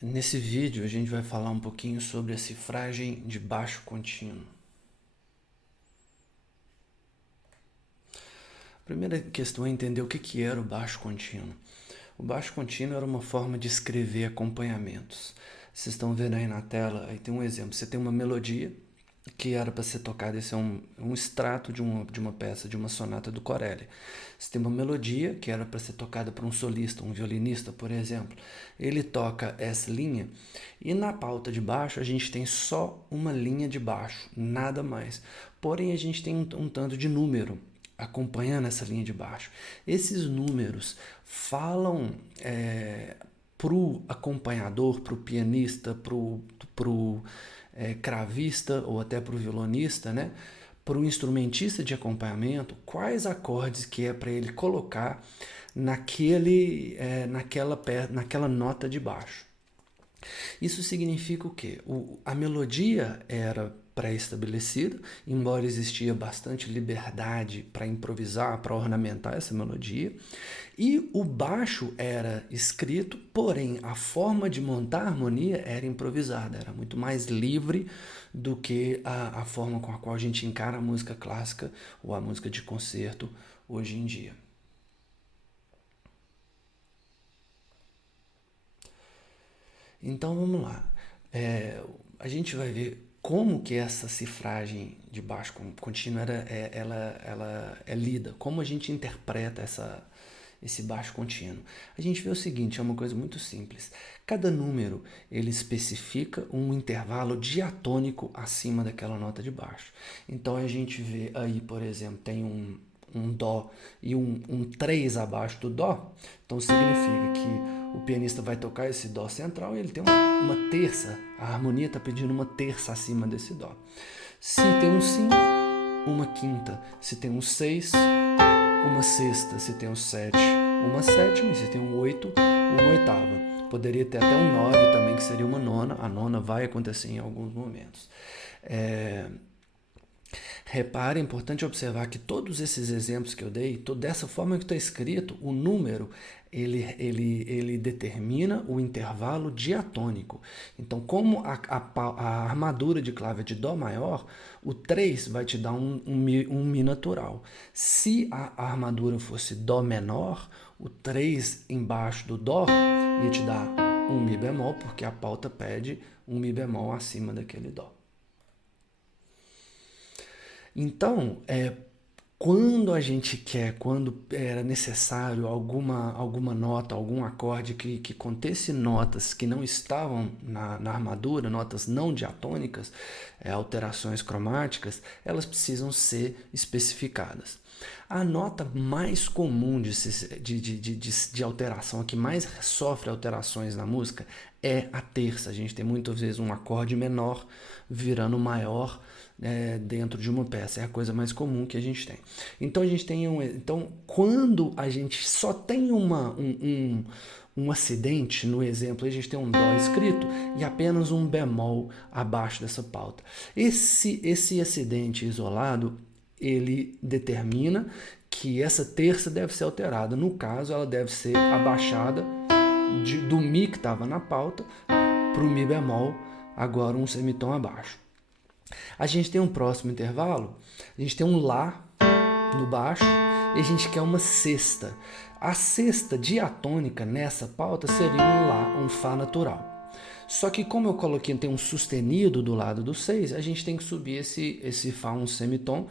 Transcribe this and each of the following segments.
Nesse vídeo a gente vai falar um pouquinho sobre a cifragem de baixo contínuo. A primeira questão é entender o que era o baixo contínuo. O baixo contínuo era uma forma de escrever acompanhamentos. Vocês estão vendo aí na tela, aí tem um exemplo. Você tem uma melodia que era para ser tocada, esse é um extrato de uma peça, de uma sonata do Corelli. Você tem uma melodia que era para ser tocada por um solista, um violinista, por exemplo. Ele toca essa linha e na pauta de baixo a gente tem só uma linha de baixo, nada mais. Porém, a gente tem um tanto de número acompanhando essa linha de baixo. Esses números falam para o acompanhador, para o pianista, pro cravista ou até para o violonista, né? Para o instrumentista de acompanhamento, quais acordes que é para ele colocar naquela nota de baixo. Isso significa o quê? A melodia era pré-estabelecida, embora existia bastante liberdade para improvisar, para ornamentar essa melodia, e o baixo era escrito, porém a forma de montar a harmonia era improvisada, era muito mais livre do que a forma com a qual a gente encara a música clássica ou a música de concerto hoje em dia. Então vamos lá. A gente vai ver como que essa cifragem de baixo contínuo ela é lida, como a gente interpreta esse baixo contínuo. A gente vê o seguinte, é uma coisa muito simples. Cada número ele especifica um intervalo diatônico acima daquela nota de baixo. Então a gente vê aí, por exemplo, tem um Dó e um 3 abaixo do Dó, então significa que o pianista vai tocar esse Dó central e ele tem uma terça, a harmonia está pedindo uma terça acima desse Dó. Se tem um 5, uma quinta. Se tem um 6, uma sexta. Se tem um 7, uma sétima. E se tem um 8, uma oitava. Poderia ter até um 9 também, que seria uma nona. A nona vai acontecer em alguns momentos. Repare, é importante observar que todos esses exemplos que eu dei, dessa forma que está escrito, o número ele determina o intervalo diatônico. Então, como a armadura de clave é de Dó maior, o 3 vai te dar um Mi natural. Se a armadura fosse Dó menor, o 3 embaixo do Dó ia te dar um Mi bemol, porque a pauta pede um Mi bemol acima daquele Dó. Então, quando a gente quer, quando era necessário alguma nota, algum acorde que contesse notas que não estavam na armadura, notas não diatônicas, alterações cromáticas, elas precisam ser especificadas. A nota mais comum de alteração, a que mais sofre alterações na música, é a terça. A gente tem muitas vezes um acorde menor virando maior dentro de uma peça. É a coisa mais comum que a gente tem. Então a gente tem então quando a gente só tem um acidente, no exemplo, a gente tem um Dó escrito e apenas um bemol abaixo dessa pauta. Esse acidente isolado, ele determina que essa terça deve ser alterada. No caso, ela deve ser abaixada do Mi que estava na pauta para o Mi bemol, agora um semitom abaixo. A gente tem um próximo intervalo, a gente tem um Lá no baixo e a gente quer uma sexta. A sexta diatônica nessa pauta seria um Lá, um Fá natural. Só que como eu coloquei, tem um sustenido do lado do 6, a gente tem que subir esse Fá um semitom,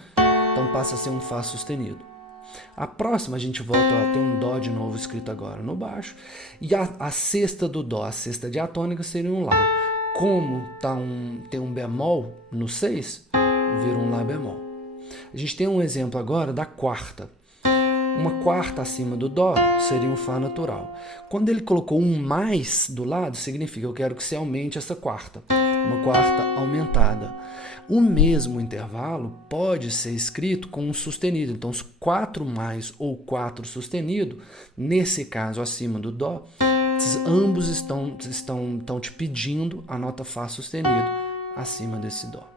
então passa a ser um Fá sustenido. A próxima a gente volta a ter um Dó de novo escrito agora no baixo. E a sexta do Dó, a sexta diatônica, seria um Lá. Como tem um bemol no 6, vira um Lá bemol. A gente tem um exemplo agora da quarta. Uma quarta acima do Dó seria um Fá natural. Quando ele colocou um mais do lado, significa eu quero que você aumente essa quarta. Uma quarta aumentada. O mesmo intervalo pode ser escrito com um sustenido. Então, os 4 mais ou 4 sustenido, nesse caso acima do Dó, ambos estão te pedindo a nota Fá sustenido acima desse Dó.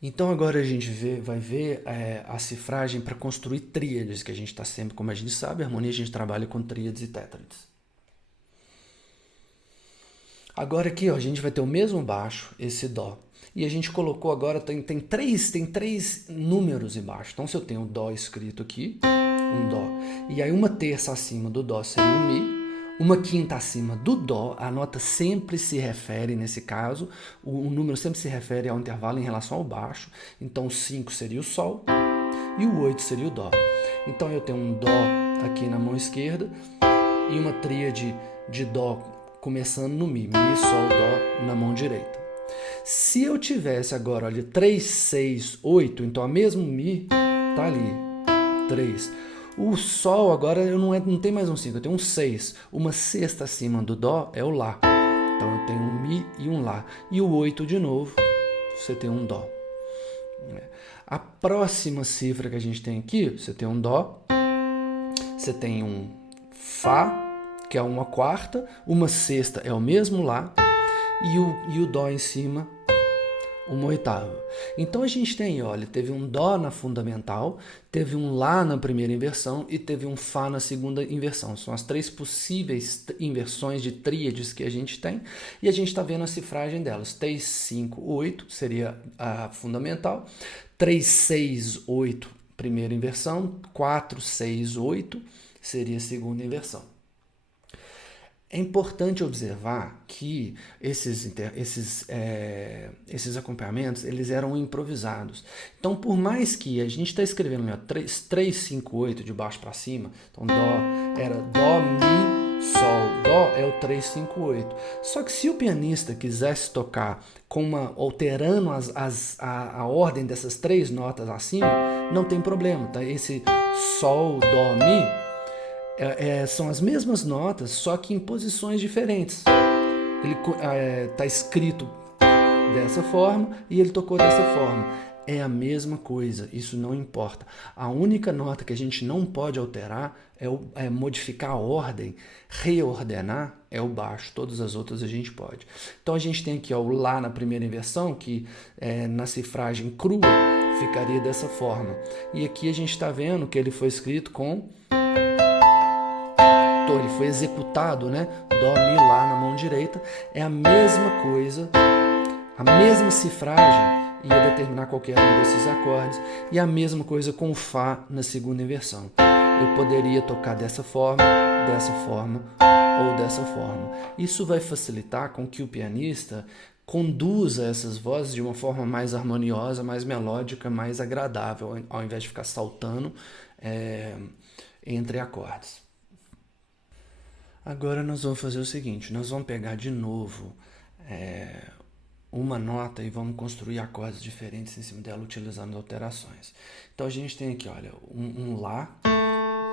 Então agora a gente vai ver a cifragem para construir tríades, que a gente está sempre, como a gente sabe, a harmonia a gente trabalha com tríades e tétrades. Agora aqui, ó, a gente vai ter o mesmo baixo, esse Dó. E a gente colocou agora, tem três números embaixo. Então se eu tenho o Dó escrito aqui, um Dó, e aí uma terça acima do Dó seria um Mi, uma quinta acima do Dó, a nota sempre se refere, nesse caso, o número sempre se refere ao intervalo em relação ao baixo. Então o 5 seria o Sol e o 8 seria o Dó. Então eu tenho um Dó aqui na mão esquerda e uma tríade de Dó começando no Mi, Mi, Sol, Dó na mão direita. Se eu tivesse agora, olha, 3, 6, 8, então a mesmo Mi tá ali, 3. O Sol agora eu não tem mais um 5, eu tenho um 6. Uma sexta acima do Dó é o Lá. Então eu tenho um Mi e um Lá. E o 8 de novo, você tem um Dó. A próxima cifra que a gente tem aqui, você tem um Dó, você tem um Fá, que é uma quarta, uma sexta é o mesmo Lá, e o Dó em cima, uma oitava. Então a gente tem, olha, teve um Dó na fundamental, teve um Lá na primeira inversão e teve um Fá na segunda inversão. São as três possíveis inversões de tríades que a gente tem e a gente está vendo a cifragem delas. 3, 5, 8 seria a fundamental, 3, 6, 8 primeira inversão, 4, 6, 8 seria a segunda inversão. É importante observar que esses acompanhamentos eles eram improvisados. Então, por mais que a gente está escrevendo 3, 5, 8 de baixo para cima, então Dó era Dó, Mi, Sol, Dó é o 3, 5, 8. Só que se o pianista quisesse tocar alterando a ordem dessas três notas acima, não tem problema. Tá? Esse Sol, Dó, Mi são as mesmas notas, só que em posições diferentes. Ele está escrito dessa forma e ele tocou dessa forma. É a mesma coisa, isso não importa. A única nota que a gente não pode alterar é modificar a ordem, reordenar é o baixo, todas as outras a gente pode. Então a gente tem aqui ó, o Lá na primeira inversão, que na cifragem crua ficaria dessa forma. E aqui a gente está vendo que ele foi escrito com... ele foi executado, né? Dó, Mi, Lá na mão direita. É a mesma coisa, a mesma cifragem ia determinar qualquer um desses acordes e a mesma coisa com o Fá na segunda inversão. Eu poderia tocar dessa forma ou dessa forma. Isso vai facilitar com que o pianista conduza essas vozes de uma forma mais harmoniosa, mais melódica, mais agradável, ao invés de ficar saltando entre acordes. Agora nós vamos fazer o seguinte, nós vamos pegar de novo uma nota e vamos construir acordes diferentes em cima dela utilizando alterações. Então a gente tem aqui, olha, um Lá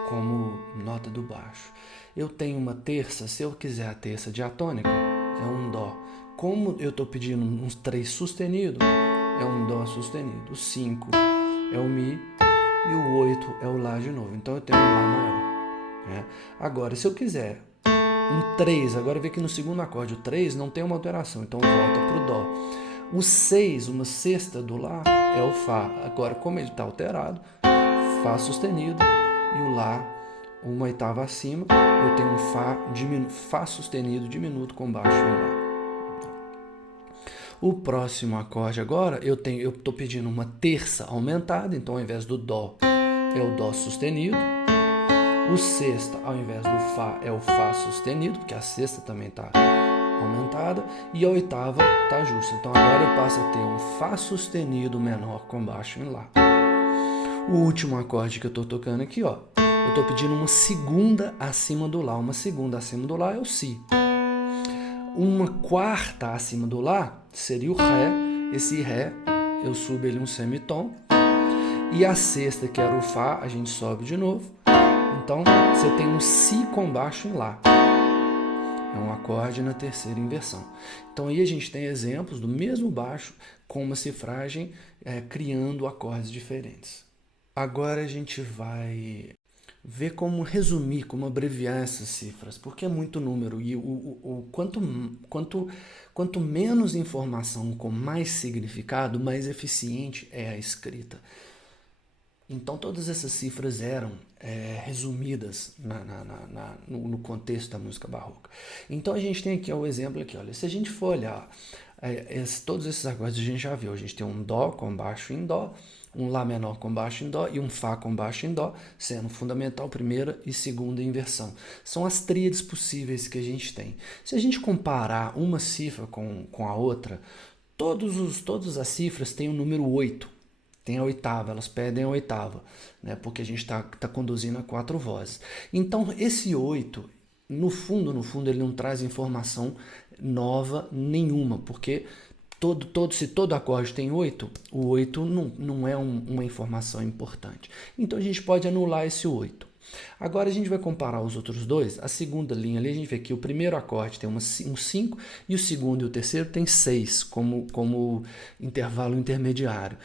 como nota do baixo. Eu tenho uma terça, se eu quiser a terça diatônica, é um Dó. Como eu estou pedindo uns 3 sustenido, é um Dó sustenido. O 5 é o Mi e o 8 é o Lá de novo. Então eu tenho um Lá maior. Agora, se eu quiser um 3, agora vê que no segundo acorde o 3 não tem uma alteração, então volta para o Dó. O 6, uma sexta do Lá, é o Fá. Agora, como ele está alterado, Fá sustenido e o Lá uma oitava acima, eu tenho um Fá sustenido diminuto com baixo em Lá. O próximo acorde agora, eu estou pedindo uma terça aumentada, então ao invés do Dó, é o Dó sustenido. O sexta, ao invés do Fá, é o Fá sustenido, porque a sexta também está aumentada, e a oitava está justa. Então agora eu passo a ter um Fá sustenido menor com baixo em Lá. O último acorde que eu estou tocando aqui, ó, eu estou pedindo uma segunda acima do Lá. Uma segunda acima do Lá é o Si. Uma quarta acima do Lá seria o Ré. Esse Ré, eu subo ele um semitom. E a sexta, que era o Fá, a gente sobe de novo. Então, você tem um Si com baixo em Lá. É um acorde na terceira inversão. Então, aí a gente tem exemplos do mesmo baixo com uma cifragem criando acordes diferentes. Agora a gente vai ver como resumir, como abreviar essas cifras, porque é muito número e quanto menos informação com mais significado, mais eficiente é a escrita. Então todas essas cifras eram resumidas no contexto da música barroca. Então a gente tem aqui o exemplo aqui, olha, se a gente for olhar todos esses acordes a gente já viu, a gente tem um Dó com baixo em Dó, um Lá menor com baixo em Dó e um Fá com baixo em Dó, sendo fundamental primeira e segunda inversão. São as tríades possíveis que a gente tem. Se a gente comparar uma cifra com a outra, todas as cifras têm o número 8. Tem a oitava, elas pedem a oitava, né? Porque a gente está conduzindo a 4 vozes. Então, esse 8, no fundo, ele não traz informação nova nenhuma, porque se todo acorde tem 8, o 8 não é uma informação importante. Então, a gente pode anular esse 8. Agora a gente vai comparar os outros dois. A segunda linha ali, a gente vê que o primeiro acorde tem um 5 e o segundo e o terceiro tem 6 como intervalo intermediário.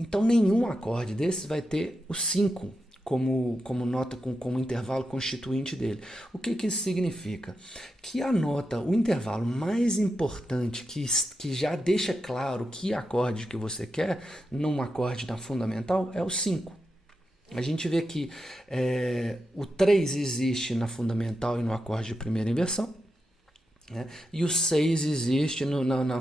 Então, nenhum acorde desses vai ter o 5 como nota, como intervalo constituinte dele. O que isso significa? Que a nota, o intervalo mais importante, que já deixa claro que acorde que você quer, num acorde na fundamental, é o 5. A gente vê que o 3 existe na fundamental e no acorde de primeira inversão. Né? E o 6 existe na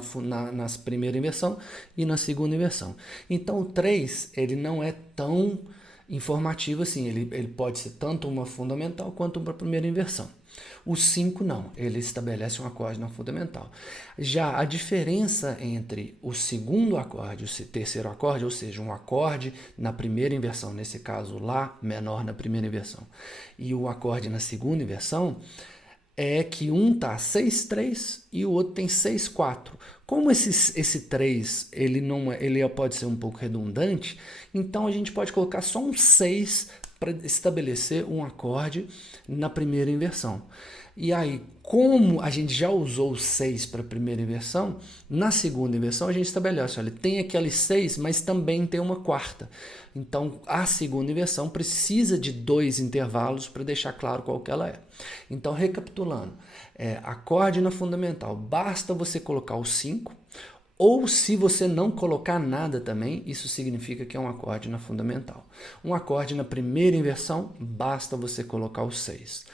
primeira inversão e na segunda inversão. Então o 3 ele não é tão informativo assim, ele pode ser tanto uma fundamental quanto uma primeira inversão. O 5 não, ele estabelece um acorde na fundamental. Já a diferença entre o segundo acorde e o terceiro acorde, ou seja, um acorde na primeira inversão, nesse caso Lá menor na primeira inversão, e o acorde na segunda inversão, é que um está 6-3 e o outro tem 6-4. Como esse 3 ele pode ser um pouco redundante, então a gente pode colocar só um 6 para estabelecer um acorde na primeira inversão. E aí, como a gente já usou o 6 para a primeira inversão, na segunda inversão a gente estabelece, olha, tem aquele 6, mas também tem uma quarta. Então, a segunda inversão precisa de 2 intervalos para deixar claro qual que ela é. Então, recapitulando, acorde na fundamental, basta você colocar o 5, ou se você não colocar nada também, isso significa que é um acorde na fundamental. Um acorde na primeira inversão, basta você colocar o 6.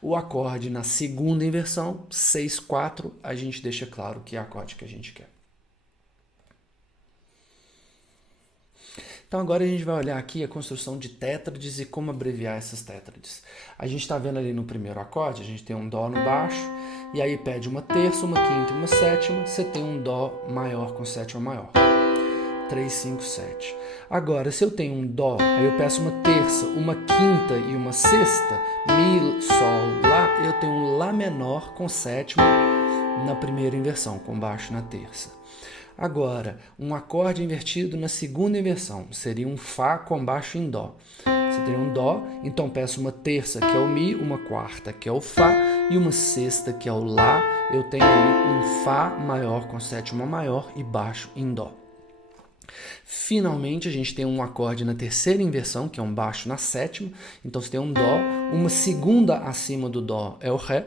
O acorde na segunda inversão, 6-4, a gente deixa claro que é o acorde que a gente quer. Então agora a gente vai olhar aqui a construção de tétrades e como abreviar essas tétrades. A gente está vendo ali no primeiro acorde, a gente tem um Dó no baixo, e aí pede uma terça, uma quinta e uma sétima, você tem um Dó maior com sétima maior. 3, 5, 7. Agora, se eu tenho um Dó, aí eu peço uma terça, uma quinta e uma sexta, Mi, Sol, Lá, eu tenho um Lá menor com sétima na primeira inversão, com baixo na terça. Agora, um acorde invertido na segunda inversão, seria um Fá com baixo em Dó. Você tem um Dó, então peço uma terça, que é o Mi, uma quarta, que é o Fá, e uma sexta, que é o Lá. Eu tenho aí um Fá maior com sétima maior e baixo em Dó. Finalmente, a gente tem um acorde na terceira inversão, que é um baixo na sétima. Então, você tem um Dó, uma segunda acima do Dó é o Ré,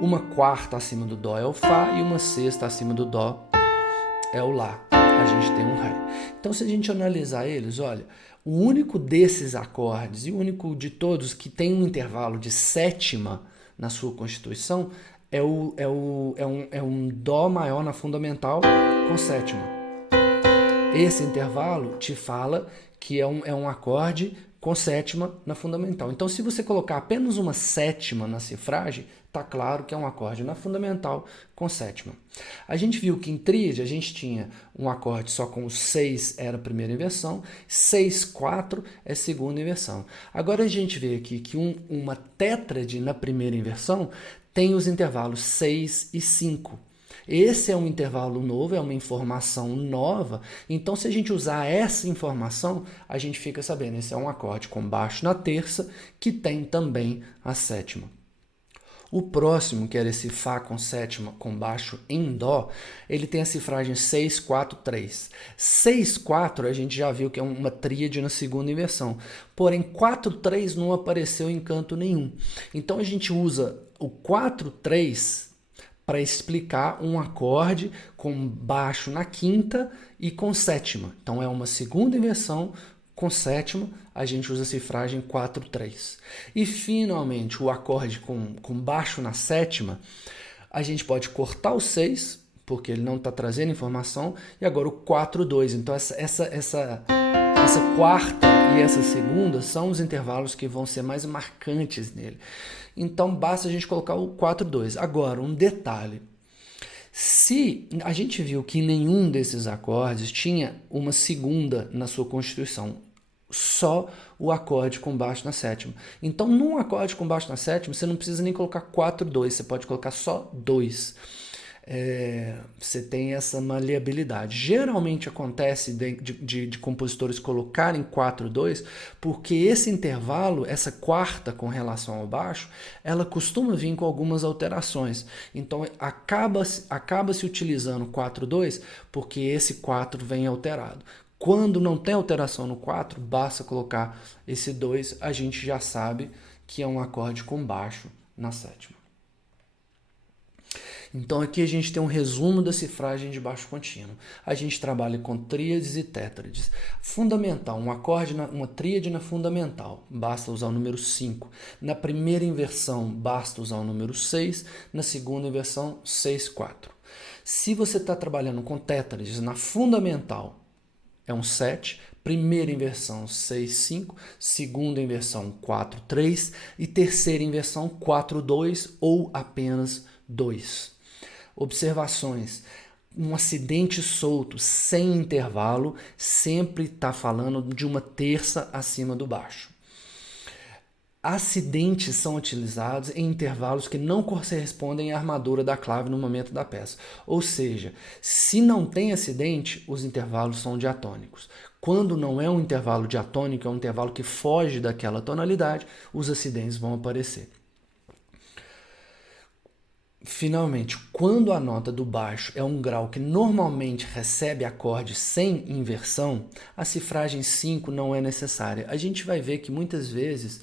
uma quarta acima do Dó é o Fá e uma sexta acima do Dó é o Lá. A gente tem um Ré. Então, se a gente analisar eles, olha, o único desses acordes e o único de todos que tem um intervalo de sétima na sua constituição é um Dó maior na fundamental com sétima. Esse intervalo te fala que é um acorde com sétima na fundamental. Então, se você colocar apenas uma sétima na cifragem, está claro que é um acorde na fundamental com sétima. A gente viu que em tríade a gente tinha um acorde só com o 6 era a primeira inversão, 6, 4 é segunda inversão. Agora a gente vê aqui que uma tétrade na primeira inversão tem os intervalos 6 e 5. Esse é um intervalo novo, é uma informação nova, então se a gente usar essa informação, a gente fica sabendo, esse é um acorde com baixo na terça, que tem também a sétima. O próximo, que era esse Fá com sétima com baixo em Dó, ele tem a cifragem 6, 4, 3. 6, 4 a gente já viu que é uma tríade na segunda inversão. Porém, 4, 3 não apareceu em canto nenhum. Então a gente usa o 4, 3 para explicar um acorde com baixo na quinta e com sétima. Então é uma segunda inversão com sétima, a gente usa a cifragem 4, 3. E finalmente o acorde com baixo na sétima, a gente pode cortar o 6, porque ele não está trazendo informação, e agora o 4, 2. Então essa quarta e essa segunda são os intervalos que vão ser mais marcantes nele. Então basta a gente colocar o 4, 2. Agora, um detalhe. Se a gente viu que nenhum desses acordes tinha uma segunda na sua constituição, só o acorde com baixo na sétima. Então, num acorde com baixo na sétima, você não precisa nem colocar 4, 2, você pode colocar só 2. Você tem essa maleabilidade. Geralmente acontece de compositores colocarem 4, 2, porque esse intervalo, essa quarta com relação ao baixo, ela costuma vir com algumas alterações. Então acaba-se utilizando 4, 2 porque esse 4 vem alterado. Quando não tem alteração no 4, basta colocar esse 2, a gente já sabe que é um acorde com baixo na sétima. Então aqui a gente tem um resumo da cifragem de baixo contínuo. A gente trabalha com tríades e tétrades. Fundamental, uma tríade na fundamental, basta usar o número 5. Na primeira inversão, basta usar o número 6. Na segunda inversão, 6, 4. Se você está trabalhando com tétrades na fundamental, é um 7. Primeira inversão, 6, 5. Segunda inversão, 4, 3. E terceira inversão, 4, 2 ou apenas 2. Observações. Um acidente solto sem intervalo sempre está falando de uma terça acima do baixo. Acidentes são utilizados em intervalos que não correspondem à armadura da clave no momento da peça. Ou seja, se não tem acidente, os intervalos são diatônicos. Quando não é um intervalo diatônico, é um intervalo que foge daquela tonalidade, os acidentes vão aparecer. Finalmente, quando a nota do baixo é um grau que normalmente recebe acorde sem inversão, a cifragem 5 não é necessária. A gente vai ver que muitas vezes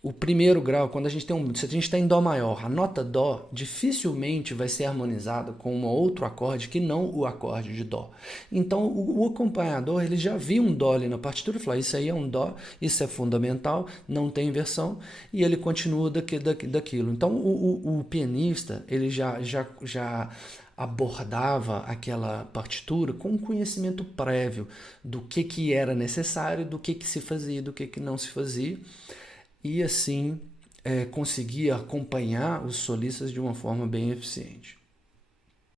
o primeiro grau, quando se a gente está em Dó maior, a nota Dó dificilmente vai ser harmonizada com um outro acorde que não o acorde de Dó. Então o acompanhador ele já viu um Dó ali na partitura e falou, isso aí é um Dó, isso é fundamental, não tem inversão, e ele continua daquilo. Então o pianista ele já abordava aquela partitura com um conhecimento prévio do que era necessário, do que se fazia, do que não se fazia, e assim conseguia acompanhar os solistas de uma forma bem eficiente.